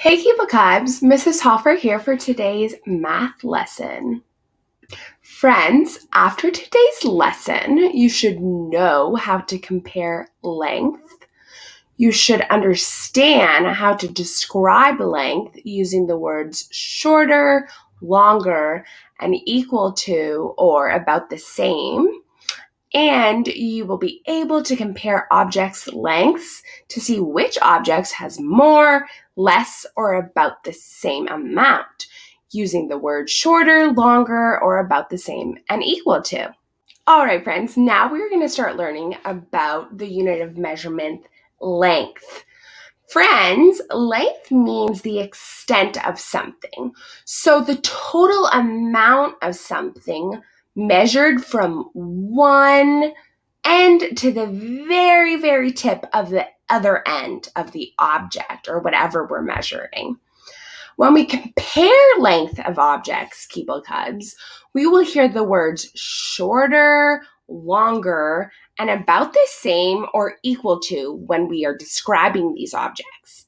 Hey Cubicubs, Mrs. Hoffer here for today's math lesson. Friends, after today's lesson, you should know how to compare length. You should understand how to describe length using the words shorter, longer, and equal to or about the same. And you will be able to compare objects' lengths to see which objects has more, less, or about the same amount, using the word shorter, longer, or about the same and equal to. All right, friends, now we're going to start learning about the unit of measurement, length. Friends, length means the extent of something. So the total amount of something measured from one end to the very, very tip of the other end of the object or whatever we're measuring. When we compare length of objects, Cubicubs, we will hear the words shorter, longer, and about the same or equal to when we are describing these objects.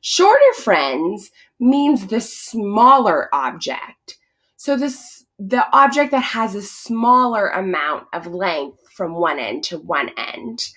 Shorter, friends, means the smaller object. So the object that has a smaller amount of length from one end to one end.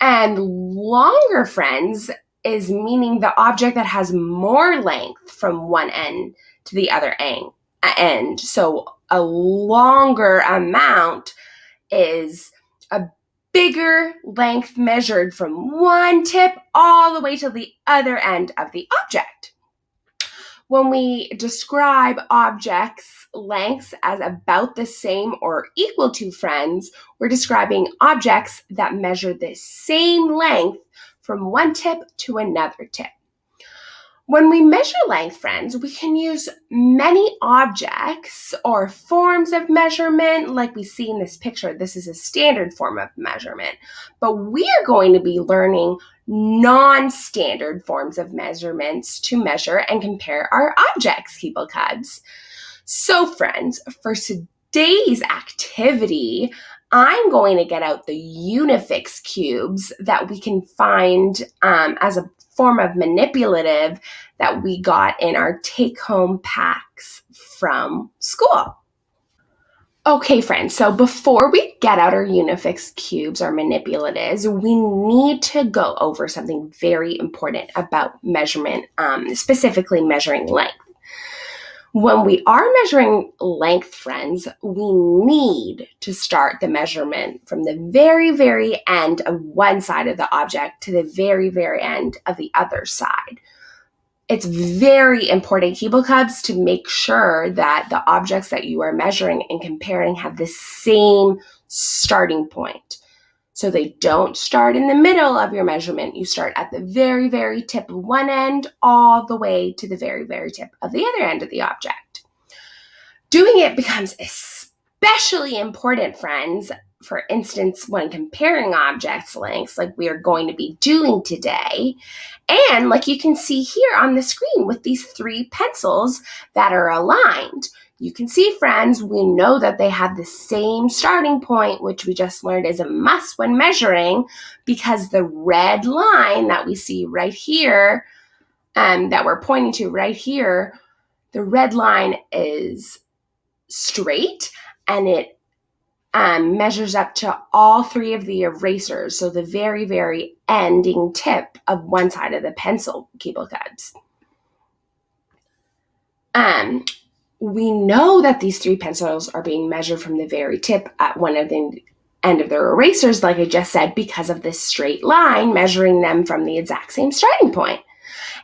And longer, friends, is meaning the object that has more length from one end to the other end. So a longer amount is a bigger length measured from one tip all the way to the other end of the object. When we describe objects' lengths as about the same or equal to, friends, we're describing objects that measure the same length from one tip to another tip. When we measure length, friends, we can use many objects or forms of measurement like we see in this picture. This is a standard form of measurement, but we are going to be learning non-standard forms of measurements to measure and compare our objects, Cubicubs. So, friends, for today's activity, I'm going to get out the Unifix cubes that we can find as a form of manipulative that we got in our take-home packs from school. Okay, friends, so before we get out our Unifix cubes, our manipulatives, we need to go over something very important about measurement, specifically measuring length. When we are measuring length, friends, we need to start the measurement from the very, very end of one side of the object to the very, very end of the other side. It's very important, Cubicubs, to make sure that the objects that you are measuring and comparing have the same starting point. So they don't start in the middle of your measurement. You start at the very, very tip of one end all the way to the very, very tip of the other end of the object. Doing it becomes especially important, friends, for instance, when comparing objects' lengths like we are going to be doing today. And like you can see here on the screen with these three pencils that are aligned. You can see, friends, we know that they have the same starting point, which we just learned is a must when measuring, because the red line that we see right here, that we're pointing to right here, the red line is straight and it measures up to all three of the erasers, so the very, very ending tip of one side of the pencil, Cubicubs. We know that these three pencils are being measured from the very tip at one of the end of their erasers, like I just said, because of this straight line measuring them from the exact same starting point.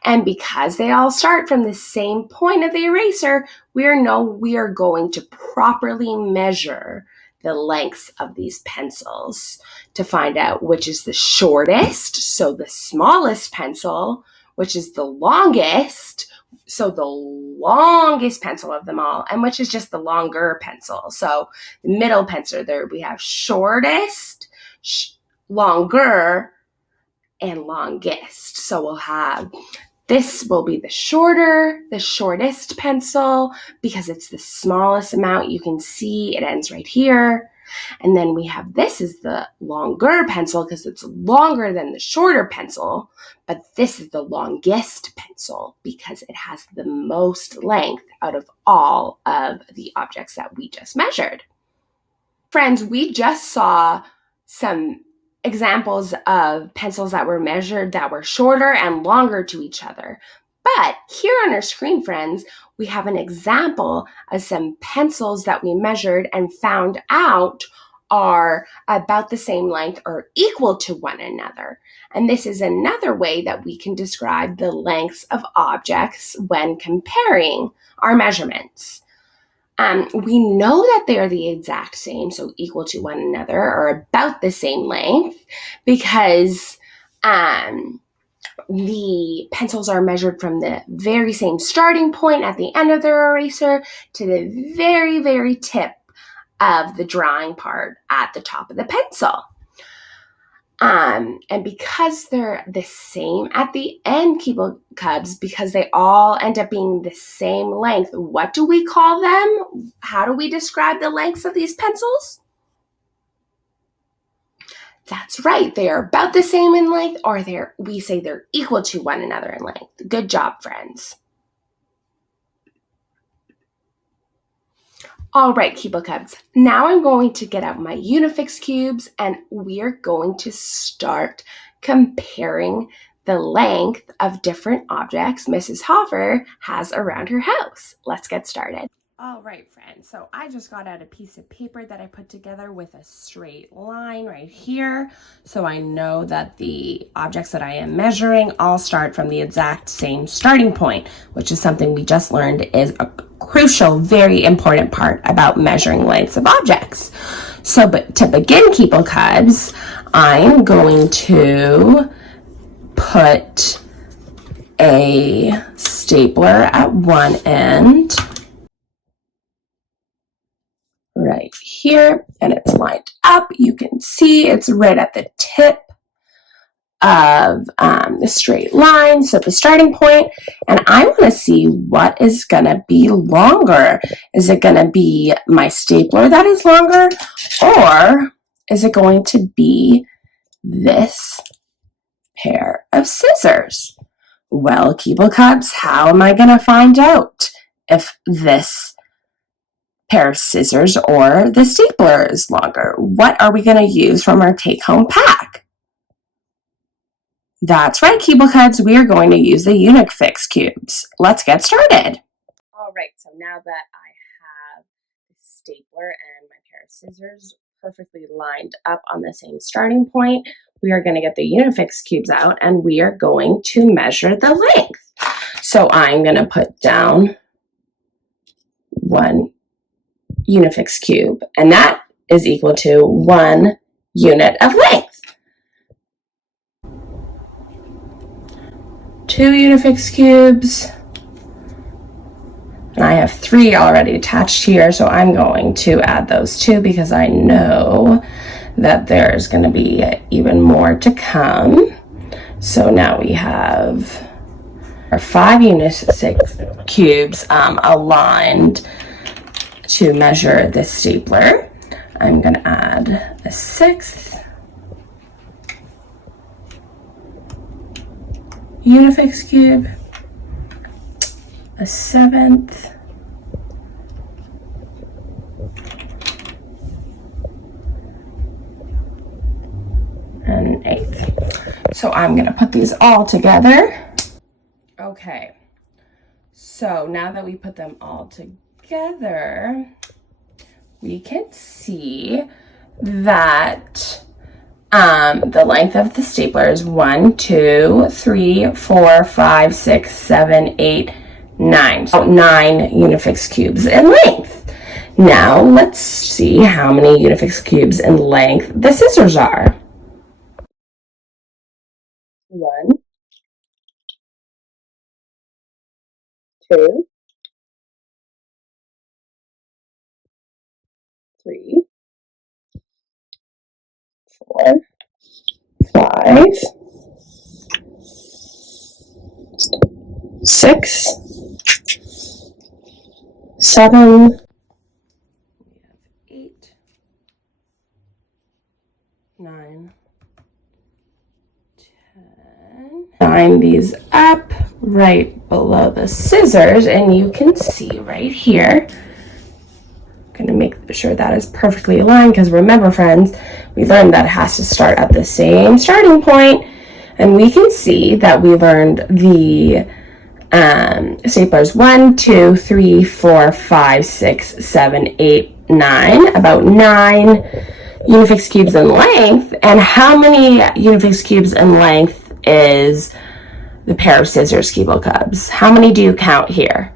And because they all start from the same point of the eraser, we are going to properly measure the lengths of these pencils to find out which is the shortest, so the smallest pencil, which is the longest, so the longest pencil of them all, and which is just the longer pencil. So the middle pencil, there we have shortest, longer, and longest. So we'll have this will be the shortest pencil because it's the smallest amount. You can see it ends right here. And then we have this is the longer pencil because it's longer than the shorter pencil, but this is the longest pencil. pencil because it has the most length out of all of the objects that we just measured. Friends, we just saw some examples of pencils that were measured that were shorter and longer to each other. But here on our screen, friends, we have an example of some pencils that we measured and found out are about the same length or equal to one another. And this is another way that we can describe the lengths of objects when comparing our measurements. We know that they are the exact same, so equal to one another or about the same length, because the pencils are measured from the very same starting point at the end of their eraser to the very, very tip of the drawing part at the top of the pencil. And because they're the same at the end, Keeple Cubs, because they all end up being the same length, what do we call them? How do we describe the lengths of these pencils? That's right, they are about the same in length, or we say they're equal to one another in length. Good job, friends. All right, Keeple Cubs, now I'm going to get out my Unifix cubes and we're going to start comparing the length of different objects Mrs. Hoffer has around her house. Let's get started. All right, friends, so I just got out a piece of paper that I put together with a straight line right here. So I know that the objects that I am measuring all start from the exact same starting point, which is something we just learned is a crucial, very important part about measuring lengths of objects. So, but to begin, Keeple Cubs, I'm going to put a stapler at one end right here, and it's lined up. You can see it's right at the tip of the straight line, so the starting point, and I want to see what is going to be longer. Is it going to be my stapler that is longer, or is it going to be this pair of scissors? Well, Keeple Cubs, how am I going to find out if this pair of scissors or the stapler is longer? What are we going to use from our take-home pack? That's right, Keeple Cubs, we are going to use the Unifix cubes. Let's get started. All right, so now that I have the stapler and my pair of scissors perfectly lined up on the same starting point, we are going to get the Unifix cubes out and we are going to measure the length. So I'm going to put down one Unifix cube, and that is equal to 1 unit of length. 2 Unifix cubes, and I have 3 already attached here, so I'm going to add those 2 because I know that there's going to be even more to come. So now we have our 5 Unifix cubes aligned to measure the stapler. I'm going to add a 6th Unifix cube, a 7th, and an 8th. So I'm going to put these all together. Okay, so now that we put them all together, we can see that the length of the stapler is 1, 2, 3, 4, 5, 6, 7, 8, 9. So 9 Unifix cubes in length. Now let's see how many Unifix cubes in length the scissors are. 1, 2, 3, 4, 5, 6, 7, 8, 9, 10. Line these up right below the scissors, and you can see right here. I'm going to make sure that is perfectly aligned, because remember, friends, we learned that it has to start at the same starting point, and we can see that we learned the staplers 1, 2, 3, 4, 5, 6, 7, 8, 9, about 9 Unifix cubes in length. And how many Unifix cubes in length is the pair of scissors, Keeble Cubs? How many do you count here?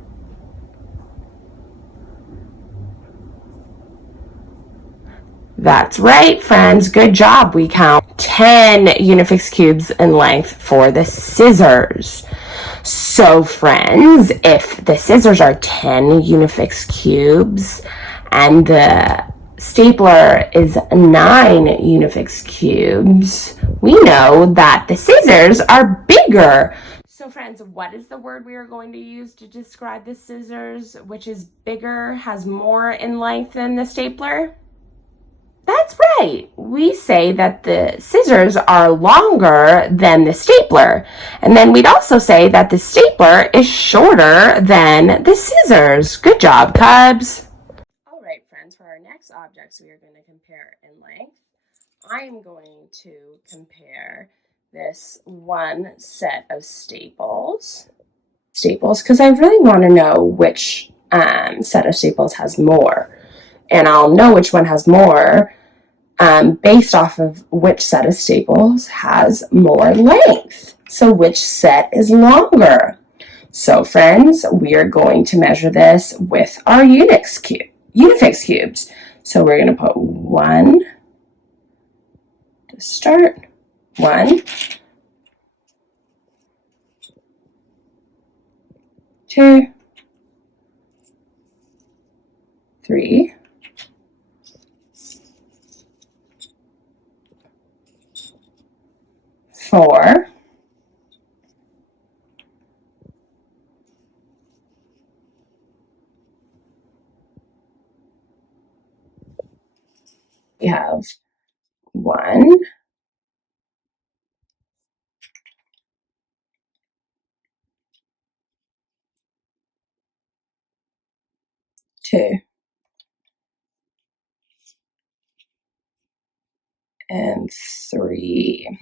That's right, friends. Good job. We count 10 Unifix cubes in length for the scissors. So, friends, if the scissors are 10 Unifix cubes and the stapler is 9 Unifix cubes, we know that the scissors are bigger. So, friends, what is the word we are going to use to describe the scissors, which is bigger, has more in length than the stapler? That's right. We say that the scissors are longer than the stapler. And then we'd also say that the stapler is shorter than the scissors. Good job, Cubs. All right, friends, for our next objects we are going to compare in length, I am going to compare this one set of staples, because I really want to know which set of staples has more. And I'll know which one has more based off of which set of staples has more length. So which set is longer? So friends, we are going to measure this with our Unifix cubes. So we're going to put 1 to start. 1, 2, 3, 4, 1, 2, and 3.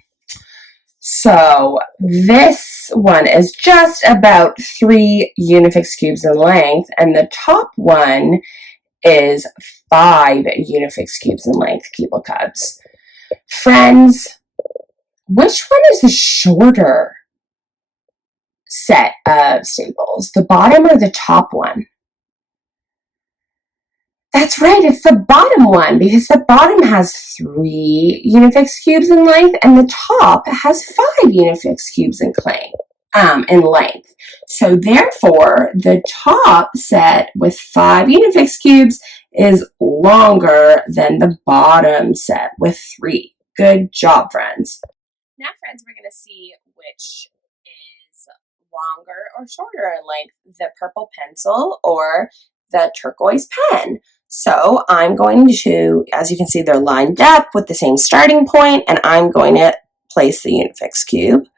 So this one is just about 3 Unifix cubes in length, and the top one is 5 Unifix cubes in length, Keeble Cubs. Friends, which one is the shorter set of staples, the bottom or the top one? That's right, it's the bottom one, because the bottom has 3 Unifix cubes in length and the top has 5 Unifix cubes in length. So therefore, the top set with 5 Unifix cubes is longer than the bottom set with 3. Good job, friends. Now, friends, we're going to see which is longer or shorter in length, the purple pencil or the turquoise pen. So I'm going to, as you can see, they're lined up with the same starting point, and I'm going to place the Unifix cube.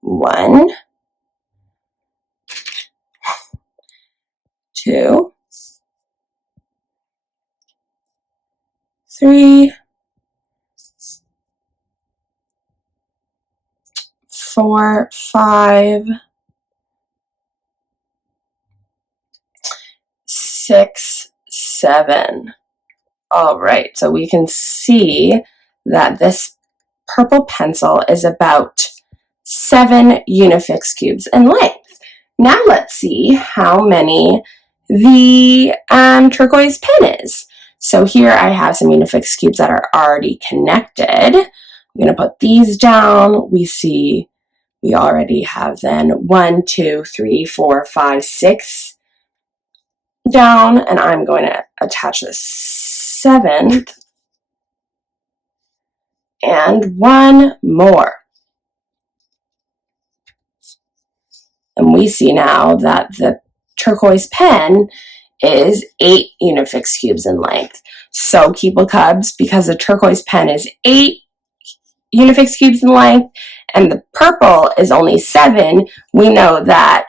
1, 2, 3, 4, 5, 6, 7. All right, so we can see that this purple pencil is about 7 Unifix cubes in length. Now let's see how many the turquoise pen is. So here I have some Unifix cubes that are already connected. I'm going to put these down. We see we already have then 1, 2, 3, 4, 5, 6 down, and I'm going to attach the 7th and 1 more. And we see now that the turquoise pen is 8 Unifix cubes in length. So Keeble Cubs, because the turquoise pen is 8 Unifix cubes in length and the purple is only 7, we know that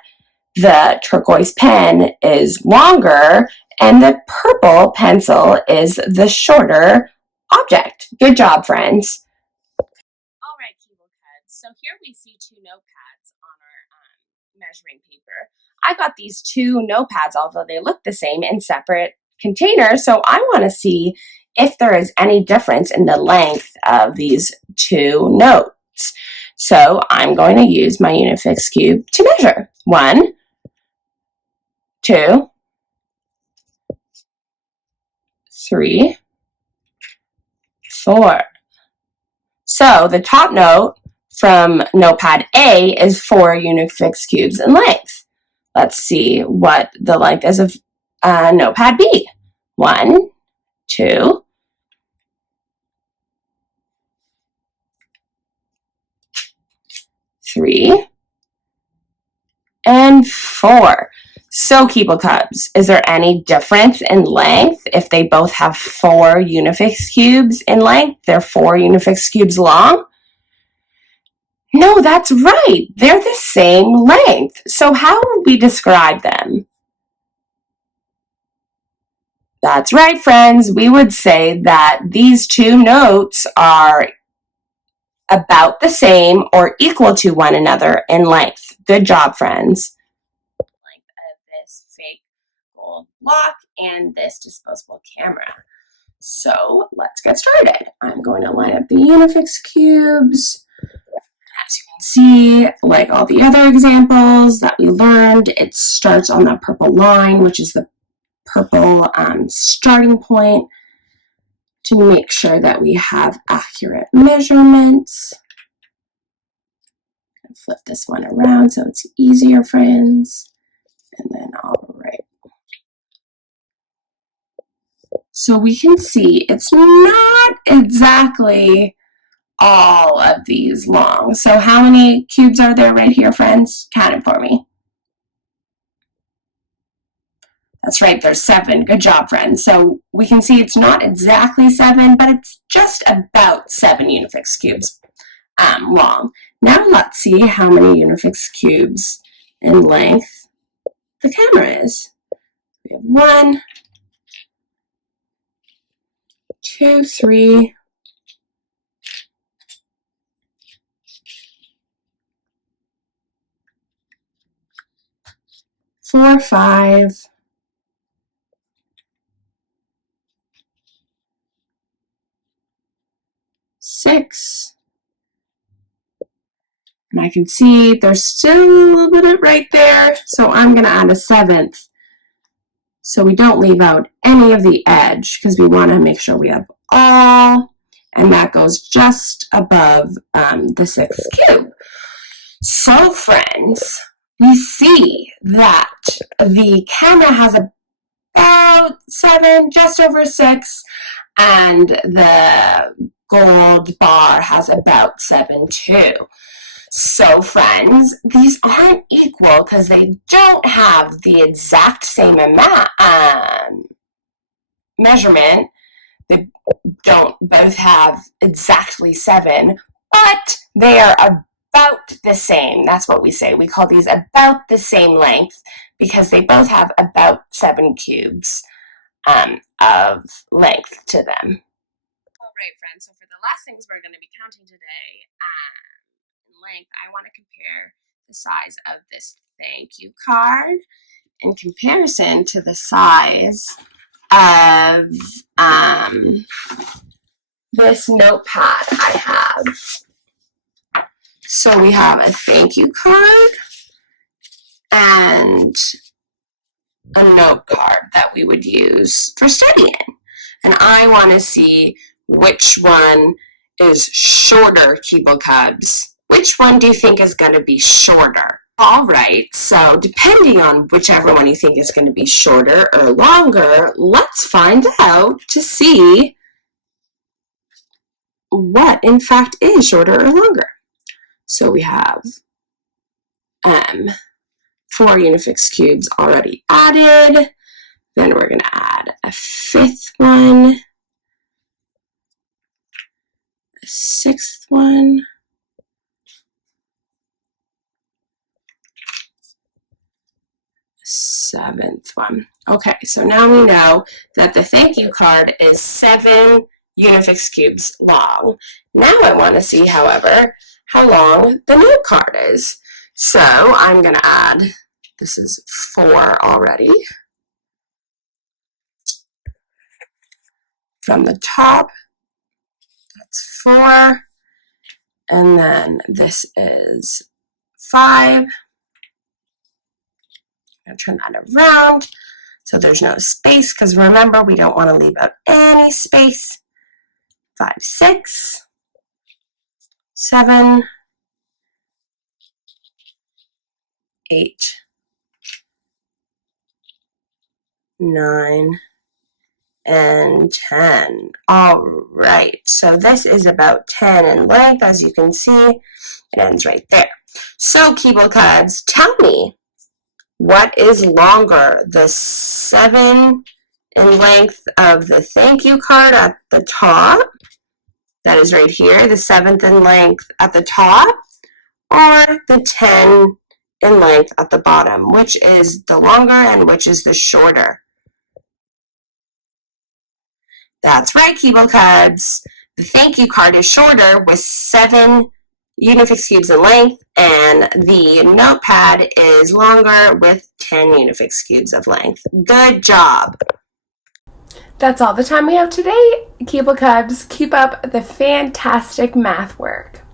the turquoise pen is longer and the purple pencil is the shorter object. Good job, friends. All right, Keeble Kids. So here we see 2 notepads on our measuring paper. I got these 2 notepads, although they look the same, in separate containers. So I want to see if there is any difference in the length of these 2 notes. So I'm going to use my Unifix cube to measure. 1, 2, 3, 4. So the top note from notepad A is 4 Unifix cubes in length. Let's see what the length is of notepad B. 1, 2, 3, and 4. So, Keeble Cubs, is there any difference in length if they both have 4 Unifix cubes in length? They're 4 Unifix cubes long? No, that's right. They're the same length. So how would we describe them? That's right, friends. We would say that these 2 notes are about the same or equal to one another in length. Good job, friends. Length of this fake gold block and this disposable camera. So let's get started. I'm going to line up the Unifix cubes. As you can see, like all the other examples that we learned, it starts on that purple line, which is the purple starting point, to make sure that we have accurate measurements. Flip this one around so it's easier, friends. And then all right. So we can see it's not exactly all of these long. So how many cubes are there right here, friends? Count it for me. That's right, there's 7. Good job, friends. So we can see it's not exactly 7, but it's just about 7 Unifix cubes long. Now let's see how many Unifix cubes in length the camera is. We have 1, 2, 3, 4, 5, 6, and I can see there's still a little bit right there, so I'm going to add a 7th so we don't leave out any of the edge because we want to make sure we have all, and that goes just above the 6th cube. So, friends, we see that the camera has about 7, just over 6, and the gold bar has about 7 too. So, friends, these aren't equal because they don't have the exact same amount measurement. They don't both have exactly 7, but they are about the same. That's what we say. We call these about the same length because they both have about 7 cubes of length to them. All right, friends, so for the last things we're going to be counting today in length, I want to compare the size of this thank you card in comparison to the size of this notepad I have. So we have a thank you card and a note card that we would use for studying. And I want to see which one is shorter, Keeble Cubs. Which one do you think is going to be shorter? All right, so depending on whichever one you think is going to be shorter or longer, let's find out to see what in fact is shorter or longer. So we have 4 Unifix cubes already added. Then we're going to add a 5th one, a 6th one, 7th one. Okay, so now we know that the thank you card is 7 Unifix cubes long. Now I want to see, however, how long the note card is. So I'm going to add, this is 4 already. From the top, that's 4. And then this is 5. I'm going to turn that around so there's no space, because remember, we don't want to leave out any space. 5, 6, 7, 8, 9, and 10. All right, so this is about 10 in length. As you can see, it ends right there. So, Keeble Cubs, tell me, what is longer, the 7 in length of the thank you card at the top, that is right here, the 7th in length at the top, or the 10 in length at the bottom? Which is the longer and which is the shorter? That's right, Keeble Cubs. The thank you card is shorter with 7 Unifix cubes in length, and the notepad is longer with 10 Unifix cubes of length. Good job. That's all the time we have today. Keeble Cubs, keep up the fantastic math work.